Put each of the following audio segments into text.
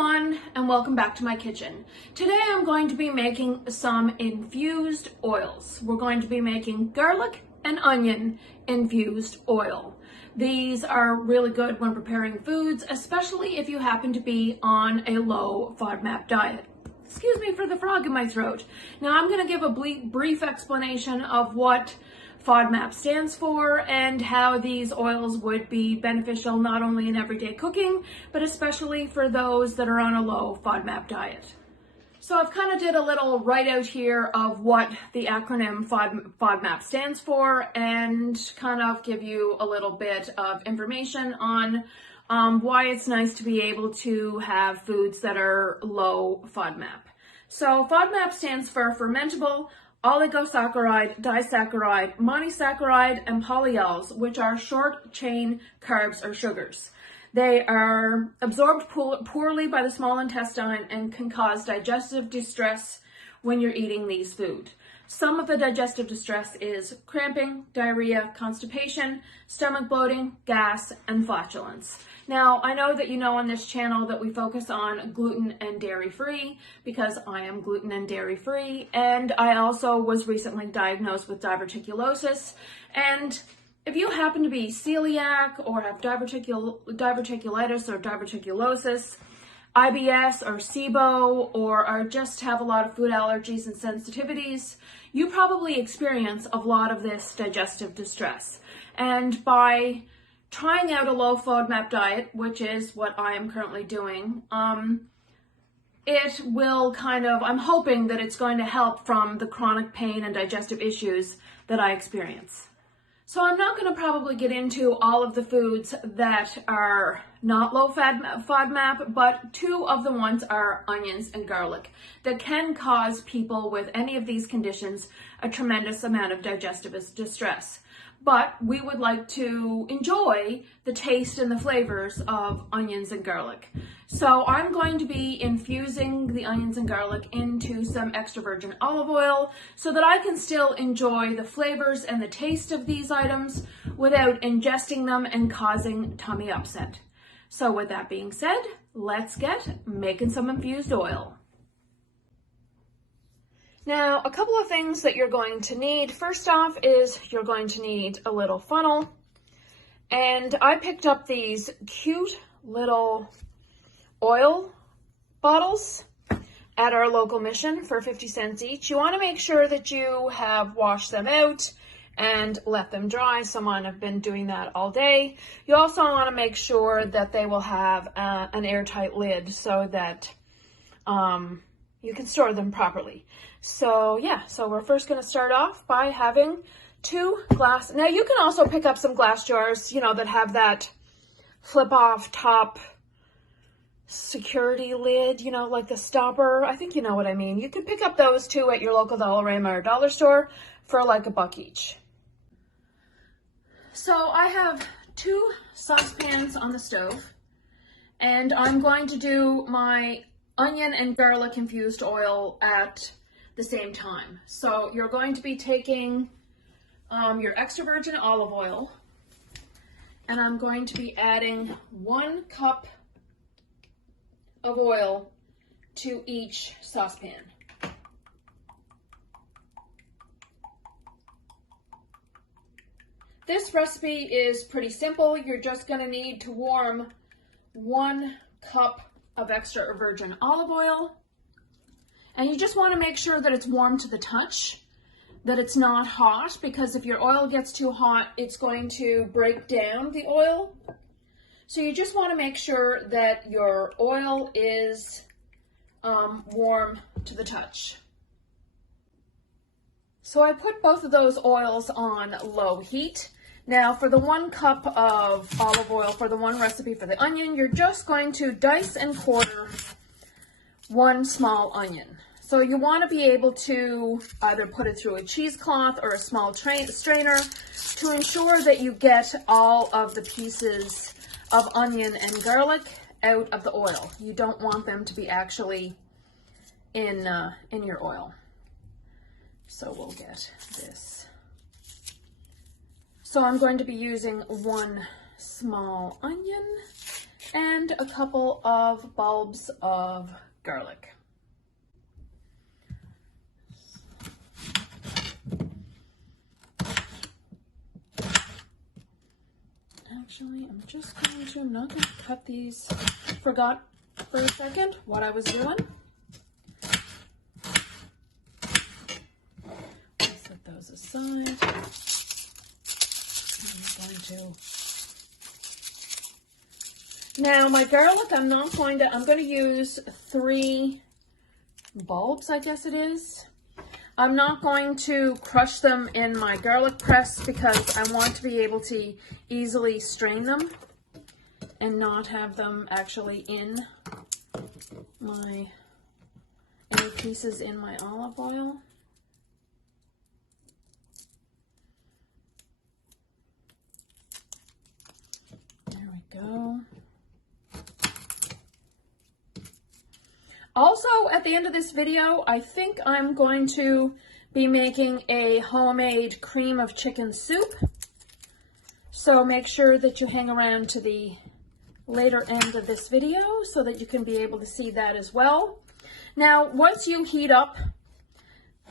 everyone, and welcome back to my kitchen. Today I'm going to be making some infused oils. We're going to be making garlic and onion infused oil. These are really good when preparing foods, especially if you happen to be on a low FODMAP diet. Excuse me for the frog in my throat. Now I'm going to give a brief explanation of what FODMAP stands for and how these oils would be beneficial not only in everyday cooking, but especially for those that are on a low FODMAP diet. So I've kind of did a little write out here of what the acronym FODMAP stands for and kind of give you a little bit of information on why it's nice to be able to have foods that are low FODMAP. So FODMAP stands for fermentable oligosaccharide, disaccharide, monosaccharide, and polyols, which are short chain carbs or sugars. They are absorbed poorly by the small intestine and can cause digestive distress when you're eating these foods. Some of the digestive distress is cramping, diarrhea, constipation, stomach bloating, gas, and flatulence. Now, I know that you know on this channel that we focus on gluten and dairy free because I am gluten and dairy free, and I also was recently diagnosed with diverticulosis. And if you happen to be celiac or have diverticulitis or diverticulosis, IBS or SIBO, or just have a lot of food allergies and sensitivities, you probably experience a lot of this digestive distress. And by trying out a low FODMAP diet, which is what I am currently doing, it will I'm hoping that it's going to help from the chronic pain and digestive issues that I experience. So I'm not going to probably get into all of the foods that are not low FODMAP, but two of the ones are onions and garlic that can cause people with any of these conditions a tremendous amount of digestive distress. But we would like to enjoy the taste and the flavors of onions and garlic. So I'm going to be infusing the onions and garlic into some extra virgin olive oil so that I can still enjoy the flavors and the taste of these items without ingesting them and causing tummy upset. So with that being said, let's get making some infused oil. Now, a couple of things that you're going to need. First off is you're going to need a little funnel. And I picked up these cute little oil bottles at our local mission for 50 cents each. You want to make sure that you have washed them out and let them dry. Someone have been doing that all day. You also want to make sure that they will have an airtight lid so that you can store them properly. So yeah, so we're first going to start off by having 2 glass. Now you can also pick up some glass jars, that have that flip off top security lid, like the stopper. I think you know what I mean. You can pick up those too at your local Dollarama or dollar store for like $1 each. So I have 2 saucepans on the stove, and I'm going to do my onion and garlic infused oil at the same time. So you're going to be taking your extra virgin olive oil, and I'm going to be adding 1 cup of oil to each saucepan. This recipe is pretty simple. You're just going to need to warm 1 cup of extra virgin olive oil, and you just want to make sure that it's warm to the touch, that it's not hot, because if your oil gets too hot, it's going to break down the oil. So you just want to make sure that your oil is warm to the touch. So I put both of those oils on low heat. Now for the 1 cup of olive oil for the one recipe for the onion, you're just going to dice and quarter 1 small onion. So you want to be able to either put it through a cheesecloth or a small strainer to ensure that you get all of the pieces of onion and garlic out of the oil. You don't want them to be actually in your oil. So we'll get this. So I'm going to be using 1 small onion and a couple of bulbs of garlic. Actually, I'm not going to cut these. Forgot for a second what I was doing. I'll set those aside. Now my garlic, I'm going to use 3 bulbs, I guess it is. I'm not going to crush them in my garlic press because I want to be able to easily strain them and not have them actually in any pieces in my olive oil. There we go. Also, at the end of this video, I think I'm going to be making a homemade cream of chicken soup. So make sure that you hang around to the later end of this video so that you can be able to see that as well. Now, once you heat up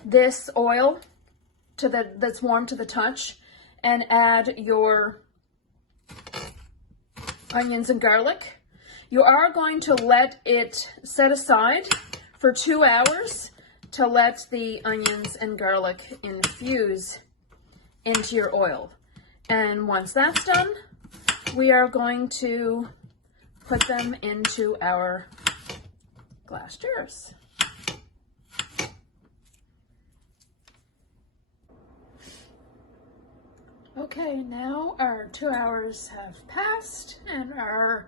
this oil that's warm to the touch and add your onions and garlic, you are going to let it set aside for 2 hours to let the onions and garlic infuse into your oil. And once that's done, we are going to put them into our glass jars. Okay, now our 2 hours have passed and our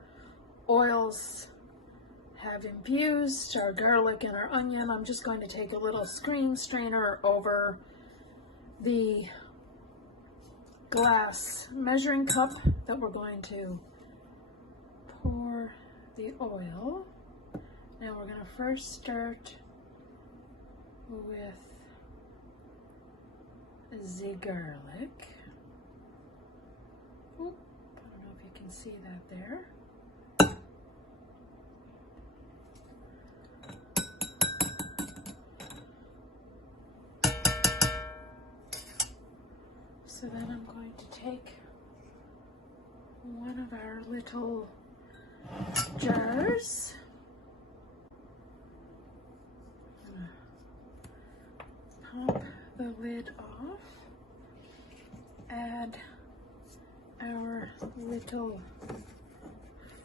oils have infused, our garlic and our onion. I'm just going to take a little screen strainer over the glass measuring cup that we're going to pour the oil. Now we're going to first start with the garlic. Oop, I don't know if you can see that there. So then I'm going to take one of our little jars. Pop the lid off. Add our little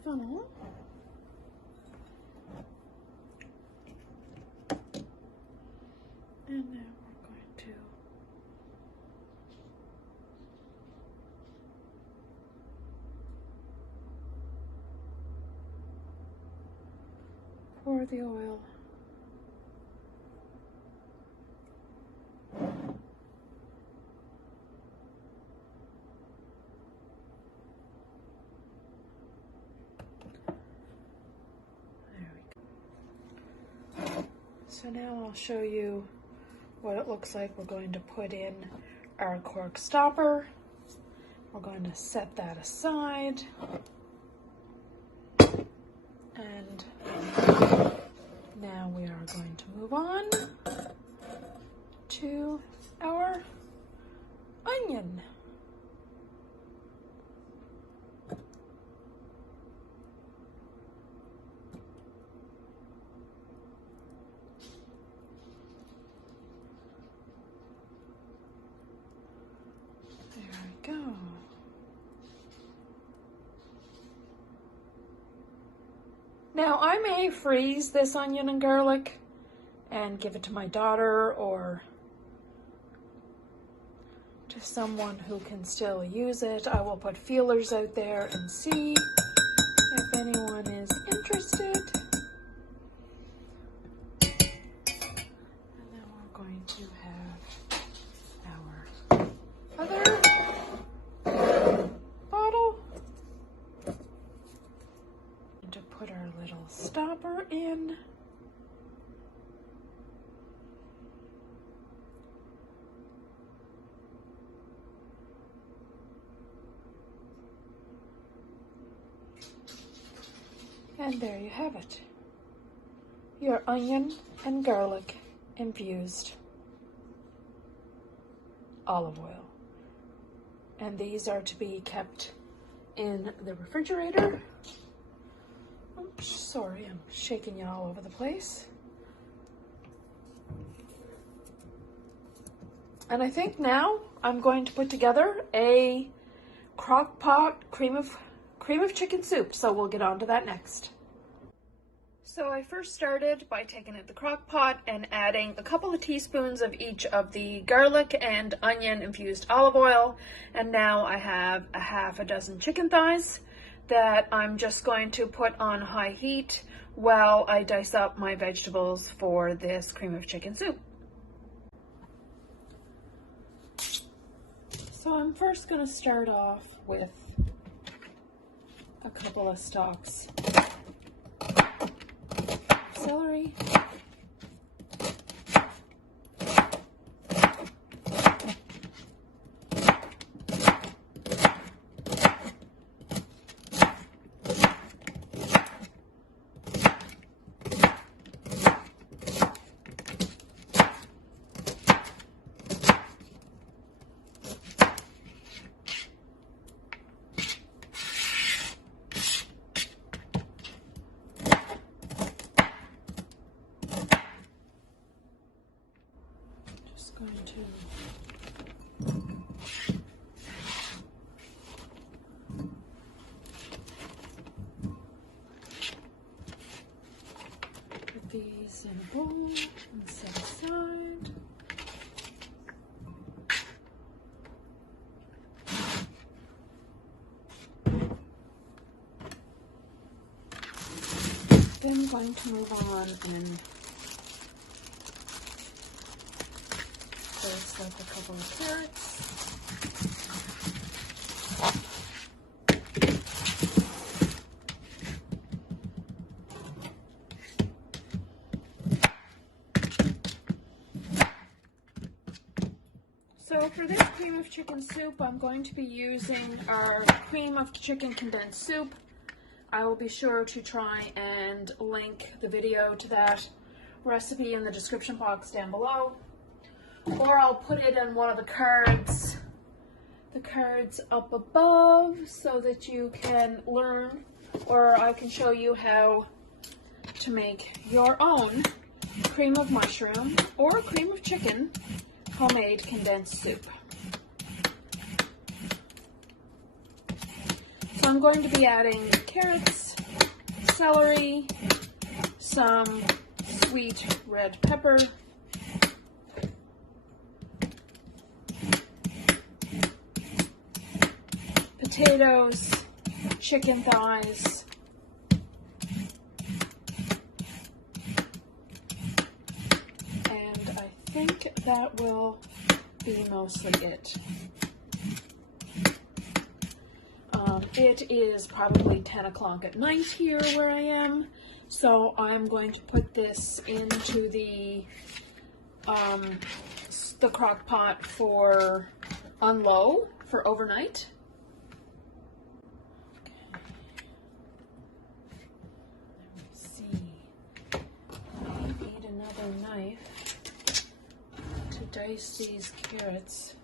funnel. And now we're going to pour the oil So now I'll show you what it looks like. We're going to put in our cork stopper. We're going to set that aside. And now we are going to move on to our onion. Go. Now I may freeze this onion and garlic and give it to my daughter or to someone who can still use it. I will put feelers out there and see if anyone is interested. And then we're going to have our other bottle to put our little stopper in. And there you have it. Your onion and garlic infused olive oil. And these are to be kept in the refrigerator. Oops, sorry, I'm shaking you all over the place. And I think now I'm going to put together a Crockpot cream of chicken soup. So we'll get on to that next. So I first started by taking out the crock pot and adding a couple of teaspoons of each of the garlic and onion infused olive oil. And now I have a half a dozen chicken thighs that I'm just going to put on high heat while I dice up my vegetables for this cream of chicken soup. So I'm first going to start off with a couple of stalks. Celery, going to put these in a bowl and set aside. Then I'm going to move on and dice up a couple of carrots. So for this cream of chicken soup, I'm going to be using our cream of chicken condensed soup. I will be sure to try and link the video to that recipe in the description box down below. Or I'll put it in one of the cards up above so that you can learn, or I can show you how to make your own cream of mushroom or cream of chicken homemade condensed soup. So I'm going to be adding carrots, celery, some sweet red pepper, potatoes, chicken thighs, and I think that will be mostly it. It is probably 10 o'clock at night here where I am, so I'm going to put this into the crock pot on low for overnight. Knife to dice these carrots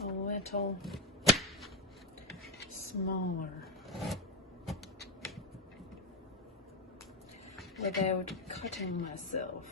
a little smaller without cutting myself.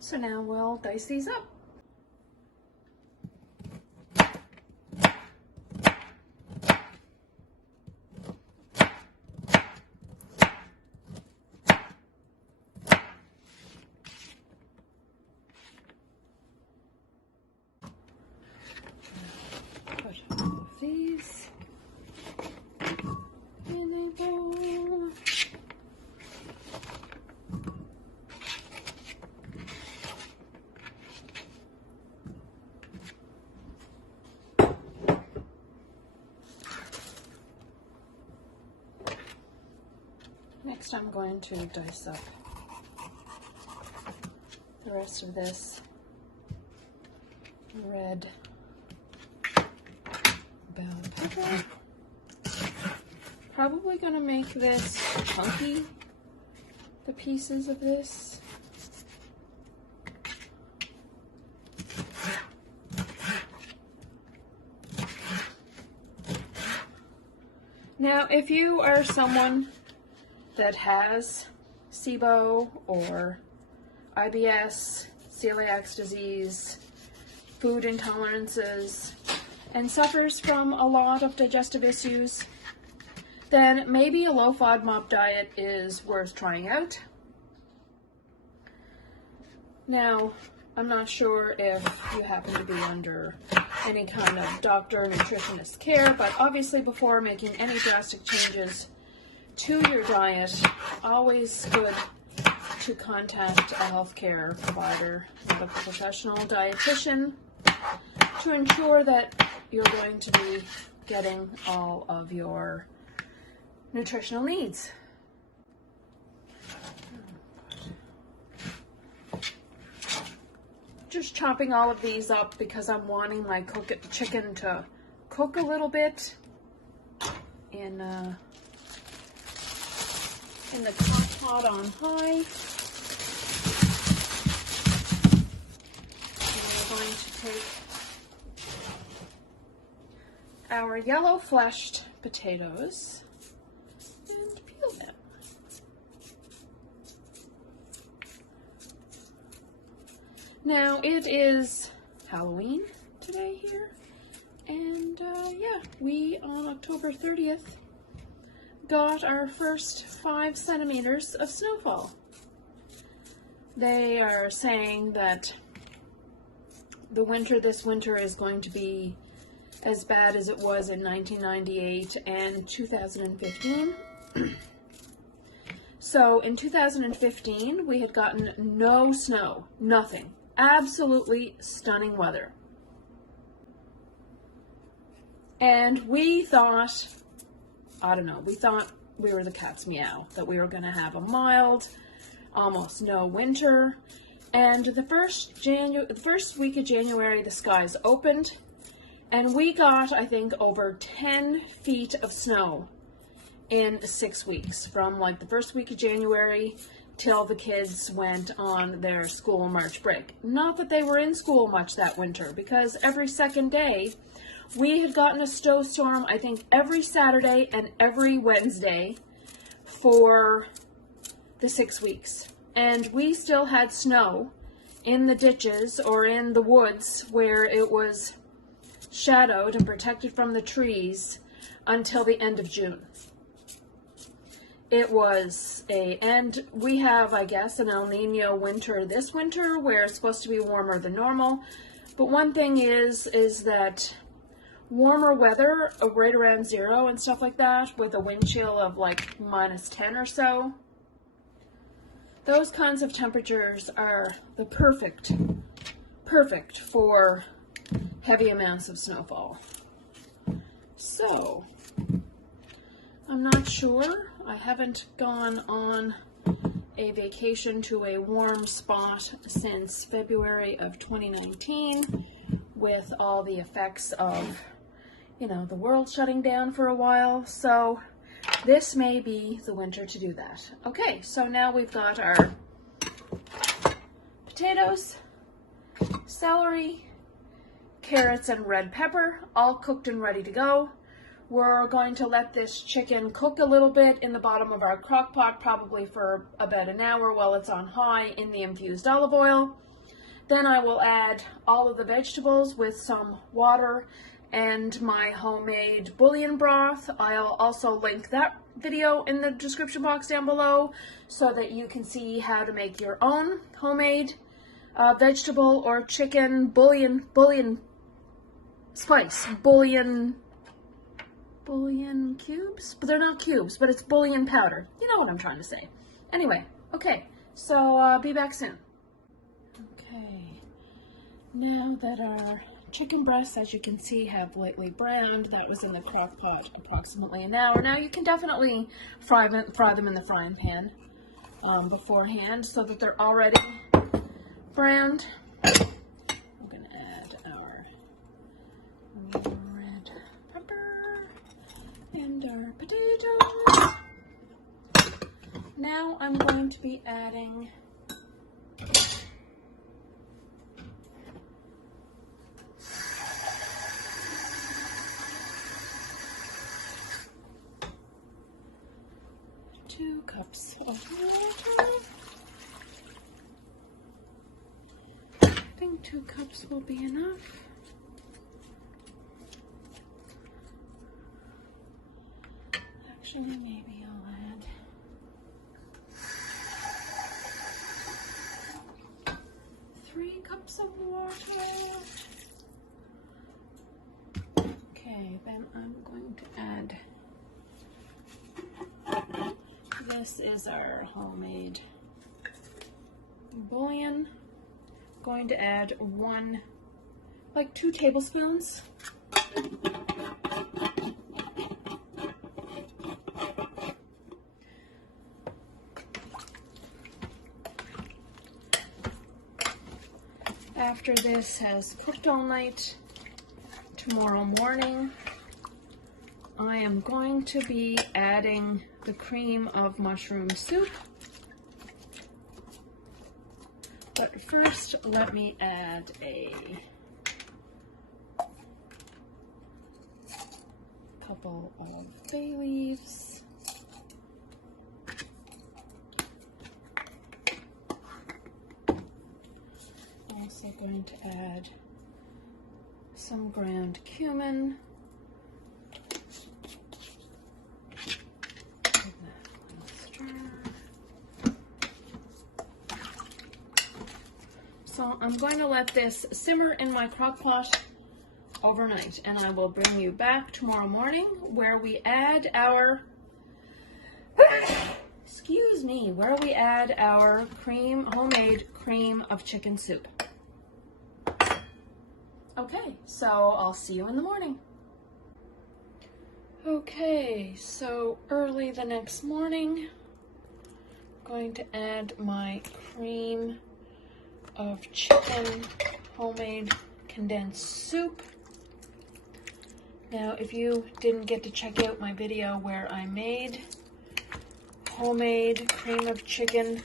So now we'll dice these up. first I'm going to dice up the rest of this red bell pepper. Probably going to make this chunky, the pieces of this. Now, if you are someone that has SIBO or IBS, celiac disease, food intolerances, and suffers from a lot of digestive issues, then maybe a low FODMAP diet is worth trying out. Now, I'm not sure if you happen to be under any kind of doctor or nutritionist care, but obviously before making any drastic changes to your diet, always good to contact a healthcare provider, medical professional, dietitian, to ensure that you're going to be getting all of your nutritional needs. Just chopping all of these up because I'm wanting my chicken to cook a little bit in the Crockpot on high. And we're going to take our yellow fleshed potatoes and peel them. Now, it is Halloween today here, and yeah, we on October 30th got our first 5 centimeters of snowfall. They are saying that this winter is going to be as bad as it was in 1998 and 2015. So in 2015, we had gotten no snow, nothing. Absolutely stunning weather. And we thought, I don't know, we thought we were the cat's meow, that we were going to have a mild, almost no winter. And the first week of January, the skies opened, and we got, I think, over 10 feet of snow in 6 weeks, from like the first week of January till the kids went on their school March break. Not that they were in school much that winter, because every second day we had gotten a snowstorm, I think, every Saturday and every Wednesday for the 6 weeks. And we still had snow in the ditches or in the woods where it was shadowed and protected from the trees until the end of June. It was and we have, I guess, an El Nino winter this winter where it's supposed to be warmer than normal. But one thing is that warmer weather, right around 0 and stuff like that, with a wind chill of like -10 or so, those kinds of temperatures are the perfect for heavy amounts of snowfall. So, I'm not sure. I haven't gone on a vacation to a warm spot since February of 2019 with all the effects of, you know, the world shutting down for a while. So this may be the winter to do that. Okay, so now we've got our potatoes, celery, carrots, and red pepper all cooked and ready to go. We're going to let this chicken cook a little bit in the bottom of our crock pot, probably for about an hour while it's on high in the infused olive oil. Then I will add all of the vegetables with some water and my homemade bouillon broth. I'll also link that video in the description box down below so that you can see how to make your own homemade vegetable or chicken bouillon spice, bouillon cubes, but they're not cubes, but it's bouillon powder. You know what I'm trying to say. Anyway, okay, so be back soon. Okay, now that our chicken breasts, as you can see, have lightly browned. That was in the crock pot approximately an hour. Now you can definitely fry them in the frying pan beforehand so that they're already browned. I'm going to add our red pepper and our potatoes. Now I'm going to be adding two cups of water. I think 2 cups will be enough. Actually, maybe I'll add 3 cups of water. Okay, then I'm going to add, this is our homemade bouillon. Going to add 2 tablespoons. After this has cooked all night, tomorrow morning, I am going to be adding the cream of mushroom soup. But first, let me add a couple of bay leaves. Also going to add some ground cumin. So I'm going to let this simmer in my crock pot overnight, and I will bring you back tomorrow morning where we add our homemade cream of chicken soup. Okay, so I'll see you in the morning. Okay, so early the next morning, I'm going to add my cream of chicken homemade condensed soup. Now, if you didn't get to check out my video where I made homemade cream of chicken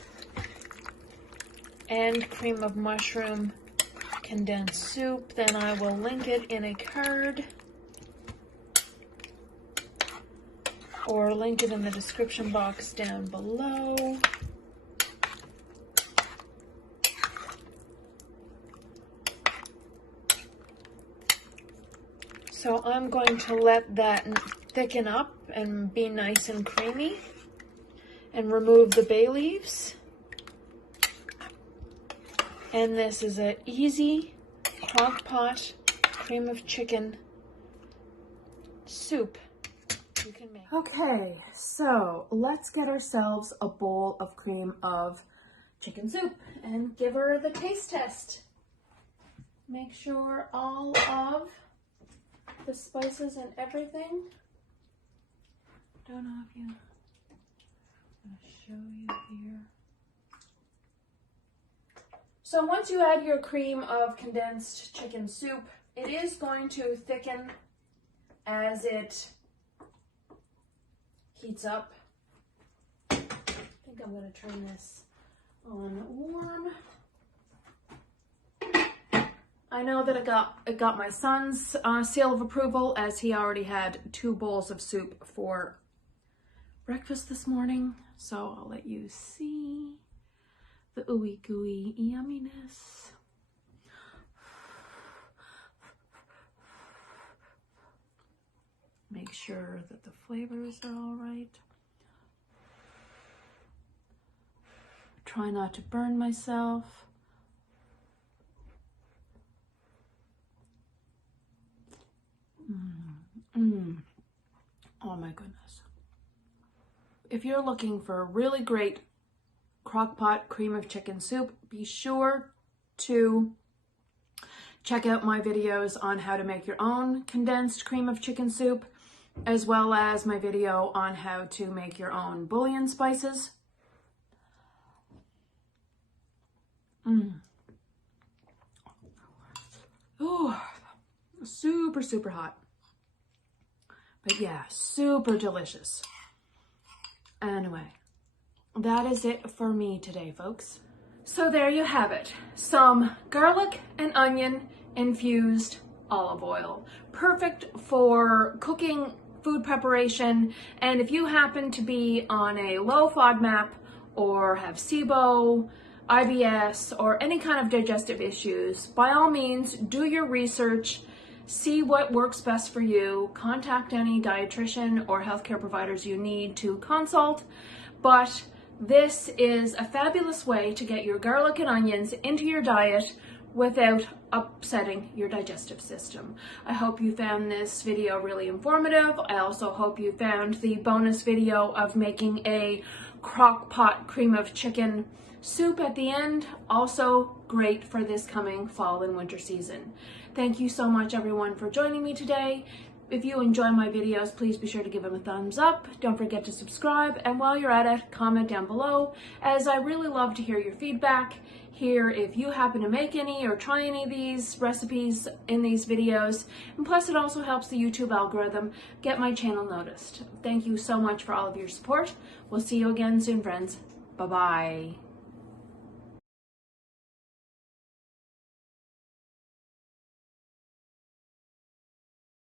and cream of mushroom condensed soup, then I will link it in a card or link it in the description box down below. So I'm going to let that thicken up and be nice and creamy and remove the bay leaves. And this is an easy crock pot cream of chicken soup you can make. Okay, so let's get ourselves a bowl of cream of chicken soup and give her the taste test. Make sure all of the spices and everything. Don't know if I'm going to show you here. So once you add your cream of condensed chicken soup, it is going to thicken as it heats up. I think I'm going to turn this on warm. I know that it got my son's seal of approval, as he already had 2 bowls of soup for breakfast this morning. So I'll let you see the ooey gooey yumminess. Make sure that the flavors are all right. Try not to burn myself. Oh my goodness. If you're looking for a really great crock pot cream of chicken soup, be sure to Check out my videos on how to make your own condensed cream of chicken soup, as well as my video on how to make your own bouillon spices. Oh, super, super hot. But yeah, super delicious. Anyway, that is it for me today, folks. So there you have it. Some garlic and onion infused olive oil. Perfect for cooking, food preparation, and if you happen to be on a low FODMAP or have SIBO, IBS, or any kind of digestive issues, by all means, do your research, see what works best for you, contact any dietitian or healthcare providers you need to consult, but this is a fabulous way to get your garlic and onions into your diet without upsetting your digestive system. I hope you found this video really informative. I also hope you found the bonus video of making a crock pot cream of chicken soup at the end, also great for this coming fall and winter season. Thank you so much everyone for joining me today. If you enjoy my videos, please be sure to give them a thumbs up. Don't forget to subscribe, and while you're at it, comment down below, as I really love to hear your feedback. Hear if you happen to make any or try any of these recipes in these videos, and plus it also helps the YouTube algorithm get my channel noticed. Thank you so much for all of your support. We'll see you again soon, friends. Bye-bye.